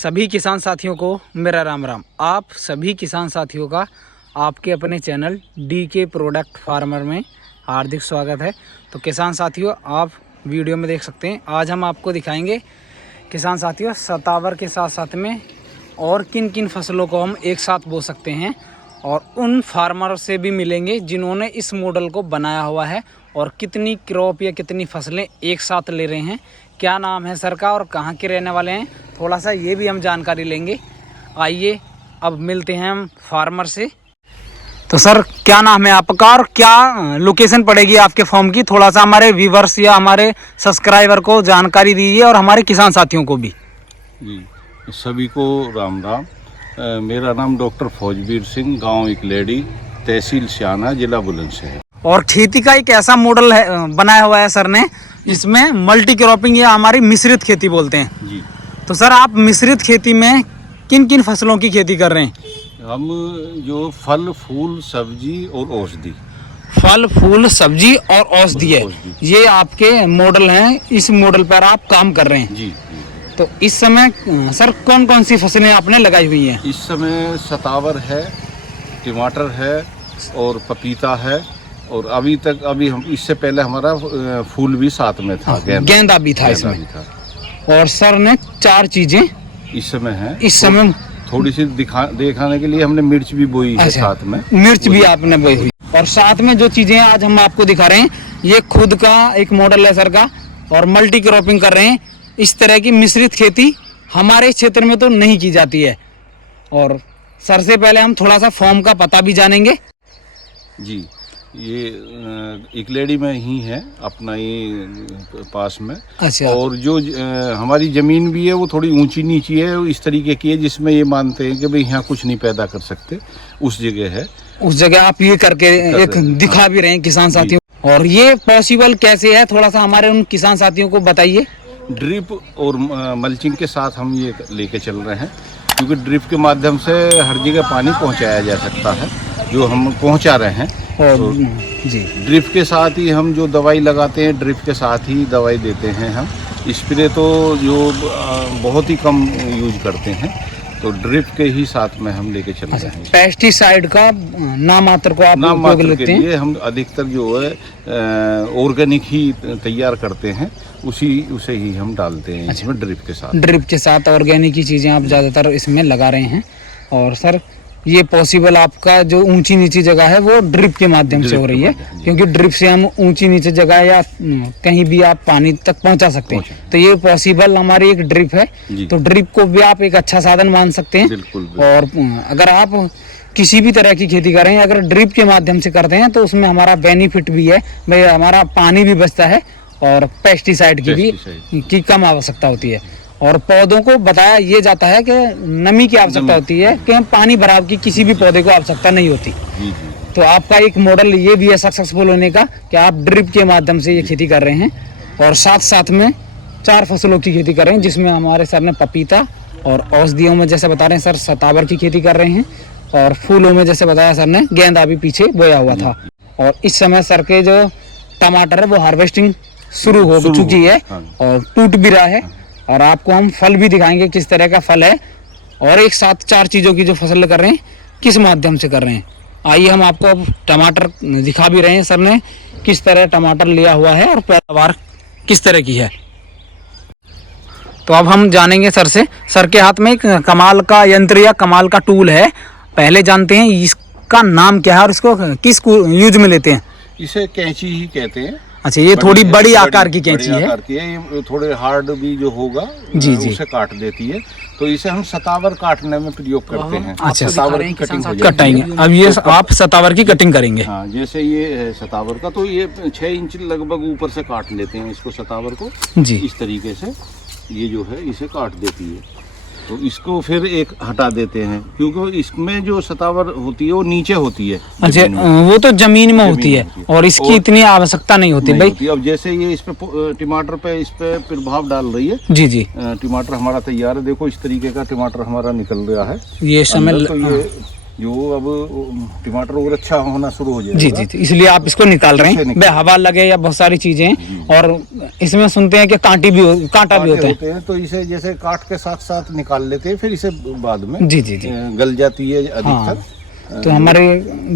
सभी किसान साथियों को मेरा राम राम। आप सभी किसान साथियों का आपके अपने चैनल DK प्रोडक्ट फार्मर में हार्दिक स्वागत है। तो किसान साथियों, आप वीडियो में देख सकते हैं, आज हम आपको दिखाएंगे किसान साथियों सतावर के साथ साथ में और किन किन फसलों को हम एक साथ बो सकते हैं, और उन फार्मर से भी मिलेंगे जिन्होंने इस मॉडल को बनाया हुआ है और कितनी क्रॉप या कितनी फसलें एक साथ ले रहे हैं, क्या नाम है सर का और कहाँ के रहने वाले हैं, थोड़ा सा ये भी हम जानकारी लेंगे। आइए अब मिलते हैं हम फार्मर से। तो सर क्या नाम है आपका और क्या लोकेशन पड़ेगी आपके फॉर्म की, थोड़ा सा हमारे व्यूवर्स या हमारे सब्सक्राइबर को जानकारी दीजिए और हमारे किसान साथियों को भी। जी, सभी को राम राम। मेरा नाम डॉक्टर फौजबीर सिंह, गांव इकलेडी, तहसील सियाना, जिला बुलंदशहर है। और खेती का एक ऐसा मॉडल है बनाया हुआ है सर ने, जिसमें मल्टी क्रॉपिंग या हमारी मिश्रित खेती बोलते हैं जी। तो सर आप मिश्रित खेती में किन किन फसलों की खेती कर रहे हैं? हम जो फल फूल सब्जी और औषधि, फल फूल सब्जी और औषधि है, ये आपके मॉडल हैं, इस मॉडल पर आप काम कर रहे हैं। जी। तो इस समय सर कौन कौन सी फसलें आपने लगाई हुई हैं? इस समय सतावर है, टमाटर है और पपीता है, और अभी हम इससे पहले हमारा फूल भी साथ में था, गेंदा भी था इसमें था। और सर ने 4 चीजें इस समय है। इस समय थोड़ी सी दिखाने के लिए हमने मिर्च भी बोई है साथ में। मिर्च भी आपने बोई हुई, और साथ में जो चीजें आज हम आपको दिखा रहे हैं ये खुद का एक मॉडल है सर का, और मल्टी क्रॉपिंग कर रहे हैं। इस तरह की मिश्रित खेती हमारे क्षेत्र में तो नहीं की जाती है। और सर से पहले हम थोड़ा सा फॉर्म का पता भी जानेंगे। जी, ये इकलेडी में ही है अपना, ये पास में। अच्छा। और जो हमारी ज़मीन भी है वो थोड़ी ऊंची नीची है, इस तरीके की है जिसमें ये मानते हैं कि भाई यहाँ कुछ नहीं पैदा कर सकते, उस जगह है। उस जगह आप ये करके एक दिखा भी रहे हैं किसान साथियों। और ये पॉसिबल कैसे है, थोड़ा सा हमारे उन किसान साथियों को बताइए। ड्रिप और मल्चिंग के साथ हम ये लेके चल रहे हैं, क्योंकि ड्रिप के माध्यम से हर जगह पानी पहुँचाया जा सकता है, जो हम पहुँचा रहे हैं। तो जी, ड्रिप के साथ ही हम जो दवाई लगाते हैं, ड्रिप के साथ ही दवाई देते हैं हम। स्प्रे तो जो बहुत ही कम यूज करते हैं, तो ड्रिप के ही साथ में हम लेके चल रहे हैं। पेस्टिसाइड का नाम मात्र को आप उपयोग लेते हैं? हम अधिकतर जो है ऑर्गेनिक ही तैयार करते हैं, उसे ही हम डालते हैं इसमें ड्रिप के साथ। ड्रिप के साथ ऑर्गेनिक ही चीज़ें आप ज़्यादातर इसमें लगा रहे हैं। और सर ये पॉसिबल आपका जो ऊंची नीची जगह है वो ड्रिप के माध्यम से हो रही है, क्योंकि ड्रिप से हम ऊंची नीची जगह या कहीं भी आप पानी तक पहुंचा सकते हैं। तो ये पॉसिबल हमारी एक ड्रिप है, तो ड्रिप को भी आप एक अच्छा साधन मान सकते हैं। बिल्कुल। और अगर आप किसी भी तरह की खेती करें, अगर ड्रिप के माध्यम से करते हैं तो उसमें हमारा बेनिफिट भी है, भाई हमारा पानी भी बचता है और पेस्टिसाइड की कम आवश्यकता होती है। और पौधों को बताया ये जाता है कि नमी की आवश्यकता होती है, कि पानी भराव की किसी भी पौधे को आवश्यकता नहीं होती। तो आपका एक मॉडल ये भी है सक्सेसफुल होने का कि आप ड्रिप के माध्यम से ये खेती कर रहे हैं, और साथ साथ में 4 फसलों की खेती कर रहे हैं, जिसमें हमारे सर ने पपीता, और औषधियों में जैसे बता रहे हैं सर सतावर की खेती कर रहे हैं, और फूलों में जैसे बताया सर ने गेंदा भी पीछे बोया हुआ था। और इस समय सर के जो टमाटर है वो हार्वेस्टिंग शुरू हो चुकी है और टूट भी रहा है, और आपको हम फल भी दिखाएंगे किस तरह का फल है, और एक साथ 4 चीज़ों की जो फसल कर रहे हैं किस माध्यम से कर रहे हैं। आइए हम आपको अब टमाटर दिखा भी रहे हैं, सर ने किस तरह टमाटर लिया हुआ है और पैदावार किस तरह की है। तो अब हम जानेंगे सर से। सर के हाथ में एक कमाल का यंत्र या कमाल का टूल है, पहले जानते हैं इसका नाम क्या है और इसको किस यूज में लेते हैं? इसे कैंची ही कहते हैं। अच्छा, ये थोड़ी बड़ी आकार की कैंची है। ये थोड़े हार्ड भी जो होगा जी उसे काट देती है, तो इसे हम सतावर काटने में प्रयोग करते हैं। अच्छा, सतावर की कटिंग कटाएंगे। अब ये आप सतावर की कटिंग करेंगे। हाँ, जैसे ये है सतावर का, तो ये 6 इंच लगभग ऊपर से काट लेते हैं इसको, सतावर को जी। इस तरीके से ये जो है इसे काट देती है, तो इसको फिर एक हटा देते हैं, क्योंकि इसमें जो सतावर होती है वो नीचे होती है। अच्छा, वो तो जमीन में होती है और इसकी इतनी आवश्यकता नहीं होती भाई। अब जैसे ये इस पे टमाटर पे इस पे प्रभाव डाल रही है। जी जी। टमाटर हमारा तैयार है, देखो इस तरीके का टमाटर हमारा निकल रहा है। ये समय तो ये जो अब टमाटर और अच्छा होना शुरू हो जाएगा। जी जी, इसलिए आप इसको निकाल रहे हैं, भाई हवा लगे या बहुत सारी चीजें हैं। और इसमें सुनते हैं कि कांटा भी होते हैं, तो इसे जैसे काट के साथ साथ निकाल लेते हैं, फिर इसे बाद में जी जी जी गल जाती है अधिकतर। तो हमारे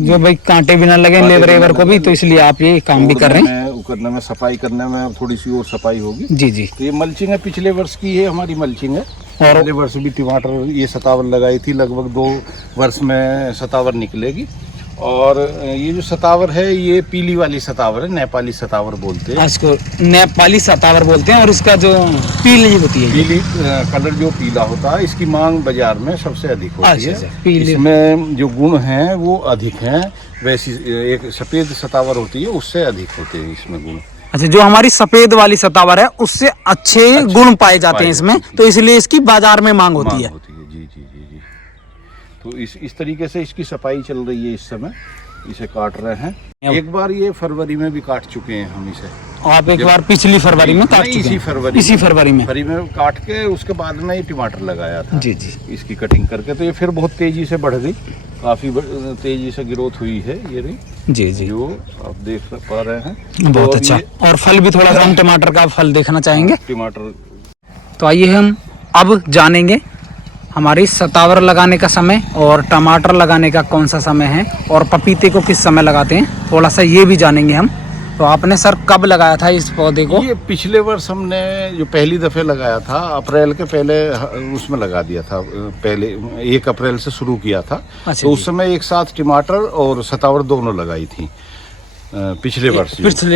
जो भाई कांटे भी ना लगे लेबर को भी, तो इसलिए आप ये काम भी कर रहे हैं। करने में, सफाई करने में थोड़ी सी और सफाई होगी। जी जी, तो ये मल्चिंग है, पिछले वर्ष की ये हमारी मल्चिंग है। और पिछले वर्ष भी टमाटर ये 57 लगाई थी, लगभग 2 वर्ष में 57 निकलेगी। और ये जो 57 है ये पीली वाली 57 है, नेपाली 57 बोलते हैं इसको, नेपाली 57 बोलते हैं। और इसका जो पीली होती है, पीली कलर जो पीला होता है, इसकी मांग बाजार में सबसे अधिक होती है। इसमें इसमें जो गुण हैं वो अधिक हैं, वैसी एक सफेद 57 होती है उससे अधिक होते हैं इसमें गुण। अच्छा, जो हमारी सफेद वाली 57 है उससे अच्छे गुण पाए जाते हैं इसमें, तो इसलिए इसकी बाजार में मांग होती है। जी जी जी जी। तो इस तरीके से इसकी सफाई चल रही है इस समय, इसे काट रहे हैं। एक बार ये फरवरी में भी काट चुके हैं हम इसे। आप एक बार पिछली फरवरी में काट चुके हैं? इसी फरवरी में काट के उसके बाद में ये टमाटर लगाया था। जी जी, इसकी कटिंग करके तो ये फिर बहुत तेजी से बढ़ गई, काफी तेजी से ग्रोथ हुई है ये रही। जी जी, जो आप देख पा रहे हैं, बहुत तो अच्छा। और फल भी थोड़ा सा हम टमाटर का फल देखना चाहेंगे। टमाटर, तो आइए हम अब जानेंगे हमारी 57 लगाने का समय और टमाटर लगाने का कौन सा समय है, और पपीते को किस समय लगाते हैं, थोड़ा सा ये भी जानेंगे हम। तो आपने सर कब लगाया था इस पौधे को? ये पिछले वर्ष हमने जो पहली दफे लगाया था, अप्रैल के पहले उसमें लगा दिया था। पहले 1 अप्रैल से शुरू किया था। अच्छा, तो उस समय एक साथ टमाटर और 57 दोनों लगाई थी। पिछले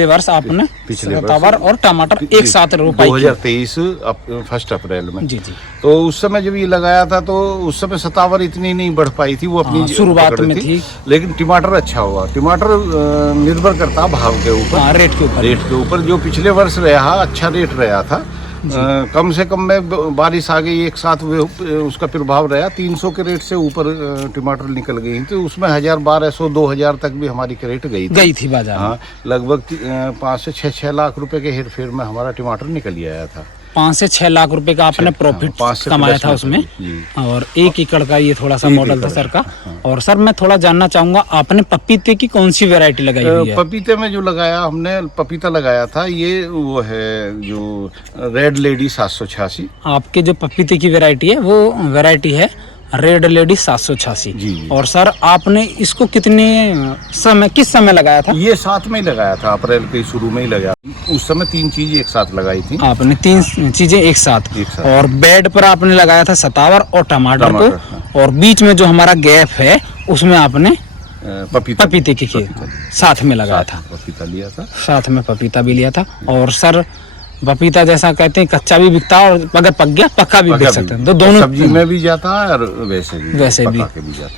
वर्ष आपने 57 और टमाटर एक साथ रोपाई 2023 1 अप्रैल में। जी जी। तो उस समय जब ये लगाया था तो उस समय 57 इतनी नहीं बढ़ पाई थी, वो अपनी शुरुआत में थी। लेकिन टमाटर अच्छा हुआ। टमाटर निर्भर करता भाव के ऊपर, रेट के ऊपर। जो पिछले वर्ष रहा अच्छा रेट रहा था, कम से कम में बारिश आ गई एक साथ, उसका प्रभाव रहा। 300 के रेट से ऊपर टमाटर निकल गई, तो उसमें 1000, 1200, 2000 तक भी हमारी क्रेट गई थी बाजार। हाँ, लगभग 5 से 6 लाख रुपए के हेर फेर में हमारा टमाटर निकल आया था। 5 से 6 लाख रुपए का आपने प्रॉफिट कमाया था उसमें। और 1 एकड़ का ये थोड़ा सा मॉडल था सर का। और सर मैं थोड़ा जानना चाहूंगा, आपने पपीते की कौन सी वैरायटी लगाई हुई है? पपीते में जो लगाया हमने, पपीता लगाया था ये वो है जो रेड लेडी 786। आपके जो पपीते की वैरायटी है वो वैरायटी है रेड लेडी 786। और सर आपने इसको किस समय लगाया था? ये साथ में ही लगाया था, अप्रैल के शुरू में ही लगाया। उस समय 3 चीजें एक साथ लगाई थी आपने। 3 चीजें एक साथ। और बेड पर आपने लगाया था 57 और टमाटर को। और बीच में जो हमारा गैप है उसमें आपने पपीते की साथ में लगाया था। पपीता लिया था, साथ में पपीता भी लिया था। और सर पपीता जैसा कहते हैं कच्चा भी बिकता है, और अगर पक गया पक्का भी बिक सकते हैं। तो दोनों सब्जी में भी जाता है और वैसे भी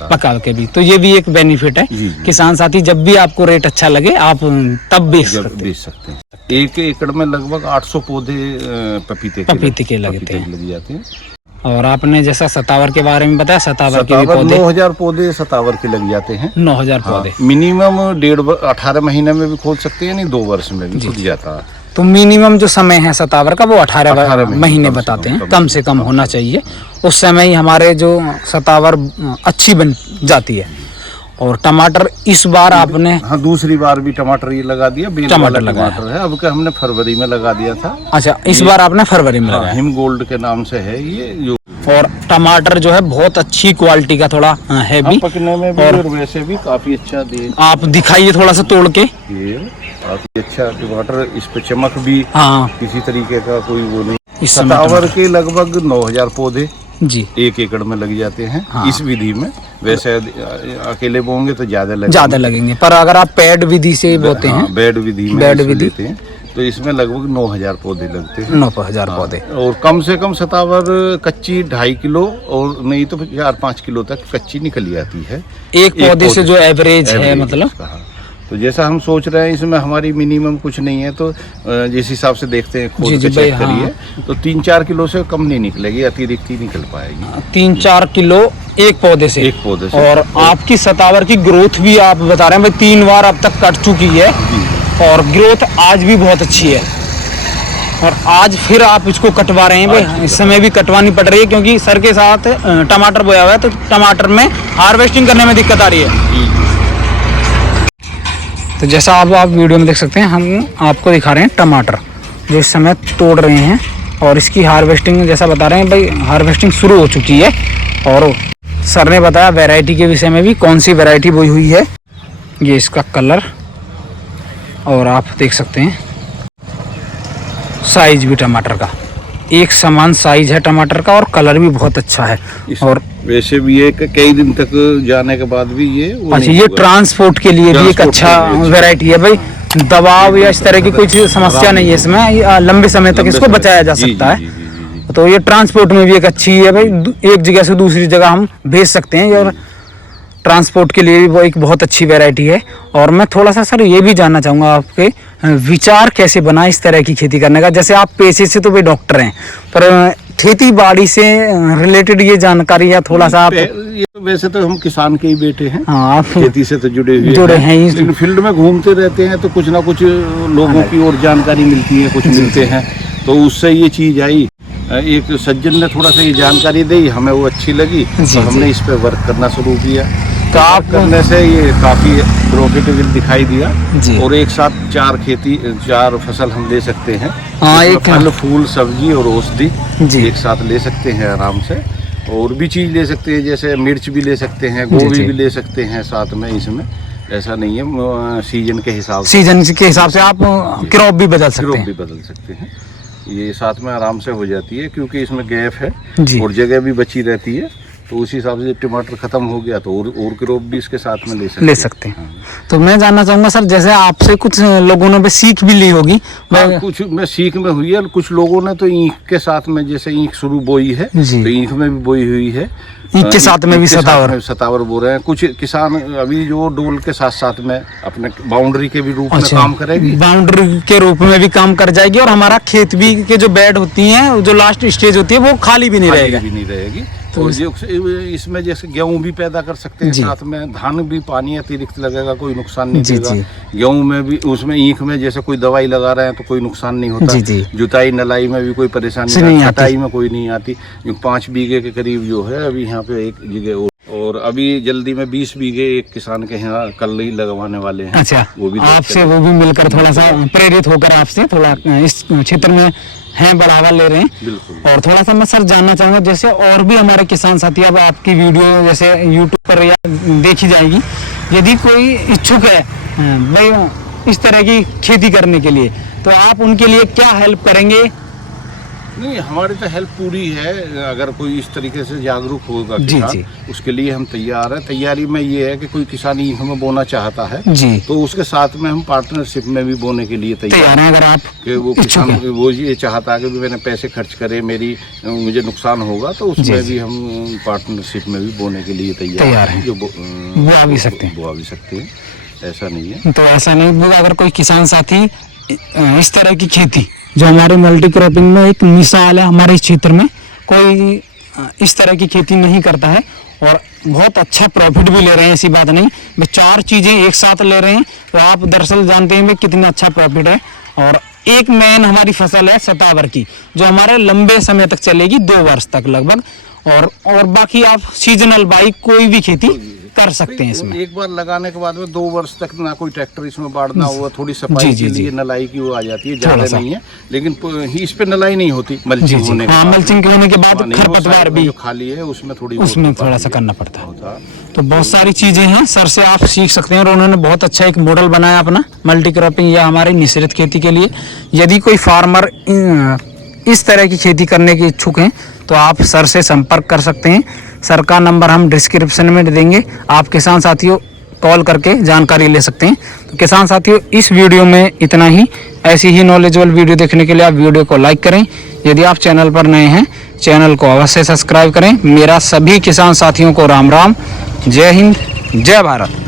पका के भी। तो ये भी एक बेनिफिट है। किसान साथी, जब भी आपको रेट अच्छा लगे आप तब बेच सकते हैं। 1 एकड़ में लगभग 800 पौधे पपीते के लग जाते हैं। और आपने जैसा 57 के बारे में बताया, 57 के भी पौधे 9000 पौधे 57 के लग जाते हैं। 9000 पौधे मिनिमम 18 महीने में भी खोल सकते हैं, नहीं 2 वर्ष में भी खुद जाता है। तो मिनिमम जो समय है 57 का वो 18 महीने बताते हैं, कम से कम होना चाहिए। उस समय ही हमारे जो 57 अच्छी बन जाती है। और टमाटर इस बार आपने? हाँ, दूसरी बार भी टमाटर ये लगा दिया। टमाटर है अब के हमने फरवरी में लगा दिया था। अच्छा, इस बार आपने फरवरी में लगाया। हिम गोल्ड के नाम से है ये जो। और टमाटर जो है बहुत अच्छी क्वालिटी का, थोड़ा है भी पकने में भी, और वैसे भी काफी अच्छा आप दिखाइए थोड़ा सा तोड़ के। ये काफी अच्छा टमाटर, इस पे चमक भी, किसी तरीके का कोई वो नहीं। 57 के लगभग 9000 पौधे जी 1 एकड़ में लग जाते हैं। इस विधि में वैसे अकेले बोएंगे तो ज्यादा लगेंगे, पर अगर आप पेड विधि से बोते हैं, बेड विधि में देते हैं, तो इसमें लगभग 9000 पौधे लगते हैं। 9000 पौधे। और कम से कम 57 कच्ची 2.5 किलो, और नहीं तो 4-5 किलो तक कच्ची निकल जाती है एक पौधे से, जो एवरेज है मतलब। तो जैसा हम सोच रहे हैं इसमें हमारी मिनिमम कुछ नहीं है, तो जिस हिसाब से देखते हैं खोद के चेक करिए, तो 3-4 किलो से कम नहीं निकलेगी, अतिरिक्त ही निकल पाएगी। 3-4 किलो एक पौधे से। और आपकी 57 की ग्रोथ भी आप बता रहे हैं भाई 3 बार अब तक कट चुकी है, और ग्रोथ आज भी बहुत अच्छी है। और आज फिर आप इसको कटवा रहे हैं भाई। इस समय भी कटवानी पड़ रही है क्योंकि सर के साथ टमाटर बोया हुआ है, तो टमाटर में हार्वेस्टिंग करने में दिक्कत आ रही है। तो जैसा आप वीडियो में देख सकते हैं, हम आपको दिखा रहे हैं टमाटर जो इस समय तोड़ रहे हैं, और इसकी हार्वेस्टिंग जैसा बता रहे हैं भाई, हार्वेस्टिंग शुरू हो चुकी है। और सर ने बताया वैरायटी के विषय में भी, कौन सी वैरायटी बोई हुई है, ये इसका कलर, और आप देख सकते हैं साइज भी टमाटर का एक समान साइज है टमाटर का, और कलर भी बहुत अच्छा है। और वैसे भी ये कई दिन तक जाने के बाद भी ये अच्छा, ये ट्रांसपोर्ट के लिए भी एक अच्छा वैरायटी है भाई। दबाव या इस तरह की कोई समस्या नहीं है इसमें, लंबे समय तक इसको बचाया जा सकता है। तो ये ट्रांसपोर्ट में भी एक अच्छी है भाई, एक जगह से दूसरी जगह हम भेज सकते हैं, और ट्रांसपोर्ट के लिए भी वो एक बहुत अच्छी वैरायटी है। और मैं थोड़ा सा सर ये भी जानना चाहूँगा, आपके विचार कैसे बना इस तरह की खेती करने का। जैसे आप पेशे से तो भाई डॉक्टर हैं, पर खेती बाड़ी से रिलेटेड ये जानकारी या थोड़ा सा आप। ये वैसे तो हम किसान के ही बेटे हैं, हाँ, आप खेती से तो जुड़े हैं, लेकिन फील्ड में घूमते रहते हैं तो कुछ ना कुछ लोगों की और जानकारी मिलती है, कुछ मिलते हैं, तो उससे ये चीज़ आई। एक सज्जन ने थोड़ा सा ये जानकारी दी, हमें वो अच्छी लगी, तो हमने इस पे वर्क करना शुरू किया। तो आप करने से ये काफ़ी प्रॉफिटेबल दिखाई दिया, और एक साथ चार फसल हम ले सकते हैं। हाँ, एक फल फूल सब्जी और औषधि एक साथ ले सकते हैं आराम से। और भी चीज़ ले सकते हैं, जैसे मिर्च भी ले सकते हैं, गोभी भी ले सकते हैं साथ में। इसमें ऐसा नहीं है, सीजन के हिसाब से आप क्रॉप भी बदल सकते हैं। ये साथ में आराम से हो जाती है, क्योंकि इसमें गैप है और जगह भी बची रहती है। तो उसी हिसाब से जब टमाटर खत्म हो गया तो और क्रॉप भी इसके साथ में ले सकते हैं। तो मैं जानना चाहूँगा सर, जैसे आपसे कुछ लोगों ने भी सीख भी ली होगी। कुछ में सीख में हुई है, कुछ लोगों ने तो ईंख के साथ में, जैसे ईंख शुरू बोई है तो ईंख में भी बोई हुई है, ईंख के साथ में भी सतावर बो रहे हैं। कुछ किसान अभी जो डोल के साथ साथ में अपने बाउंड्री के भी रूप में काम करेगी, बाउंड्री के रूप में भी काम कर जाएगी, और हमारा खेत भी के जो बेड होती हैं, जो लास्ट स्टेज होती है, वो खाली भी नहीं रहेगी। तो इसमें जैसे गेहूं भी पैदा कर सकते हैं, साथ में धान भी पानी अतिरिक्त लगेगा, कोई नुकसान नहीं देगा। गेहूं में भी, उसमें ईंख में जैसे कोई दवाई लगा रहे हैं तो कोई नुकसान नहीं होता। जुताई नलाई में भी कोई परेशानी नहीं, कटाई में कोई नहीं आती। 5 बीघे के करीब जो है अभी यहाँ पे एक जगह, और अभी जल्दी में 20 बीघे एक किसान के यहाँ कल ही लगवाने वाले हैं। अच्छा, आपसे वो भी मिलकर थोड़ा सा प्रेरित होकर आपसे थोड़ा इस क्षेत्र में हैं बढ़ावा ले रहे हैं। बिल्कुल। और थोड़ा सा मैं सर जानना चाहूँगा, जैसे और भी हमारे किसान साथी, अब आपकी वीडियो जैसे YouTube पर या देखी जाएगी, यदि कोई इच्छुक है भाई इस तरह की खेती करने के लिए, तो आप उनके लिए क्या हेल्प करेंगे? नहीं, हमारी तो हेल्प पूरी है। अगर कोई इस तरीके से जागरूक होगा किसान, उसके लिए हम तैयार हैं। तैयारी में ये है कि कोई किसान ईंख में बोना चाहता है तो उसके साथ में हम पार्टनरशिप में भी बोने के लिए तैयार हैं। अगर आप कि वो किसान वो ये चाहता है कि मैंने पैसे खर्च करे, मुझे नुकसान होगा, तो उसमें भी हम पार्टनरशिप में भी बोने के लिए तैयार हैं। जो बोआ भी सकते हैं, ऐसा नहीं है। तो ऐसा नहीं, अगर कोई किसान साथी इस तरह की खेती, जो हमारे मल्टी क्रॉपिंग में एक मिसाल है, हमारे इस क्षेत्र में कोई इस तरह की खेती नहीं करता है और बहुत अच्छा प्रॉफिट भी ले रहे हैं, ऐसी बात नहीं। मैं 4 चीज़ें एक साथ ले रहे हैं, तो आप दरअसल जानते हैं कितना अच्छा प्रॉफिट है। और एक मेन हमारी फसल है सतावर की, जो हमारे लंबे समय तक चलेगी, 2 वर्ष तक लगभग। और बाकी आप सीजनल बाई कोई भी खेती कर सकते हैं इसमें। एक बार लगाने के बाद में 2 वर्ष तक ना कोई ट्रैक्टर इसमें बाढ़ना हुआ, थोड़ी सफाई के लिए नलाई की वो आ जाती है, ज्यादा नहीं है, लेकिन इस पे नलाई नहीं होती। मल्चिंग होने के बाद खरपतवार भी जो खाली है उसमें थोड़ा सा करना पड़ता है। तो बहुत सारी चीजें हैं, सर से आप सीख सकते हैं। और उन्होंने बहुत अच्छा एक मॉडल बनाया अपना मल्टी क्रॉपिंग या हमारी मिश्रित खेती के लिए। यदि कोई फार्मर इस तरह की खेती करने के इच्छुक हैं तो आप सर से संपर्क कर सकते हैं। सर का नंबर हम डिस्क्रिप्शन में देंगे, आप किसान साथियों कॉल करके जानकारी ले सकते हैं। तो किसान साथियों, इस वीडियो में इतना ही। ऐसी ही नॉलेजेबल वीडियो देखने के लिए आप वीडियो को लाइक करें। यदि आप चैनल पर नए हैं, चैनल को अवश्य सब्सक्राइब करें। मेरा सभी किसान साथियों को राम राम, जय हिंद, जय भारत।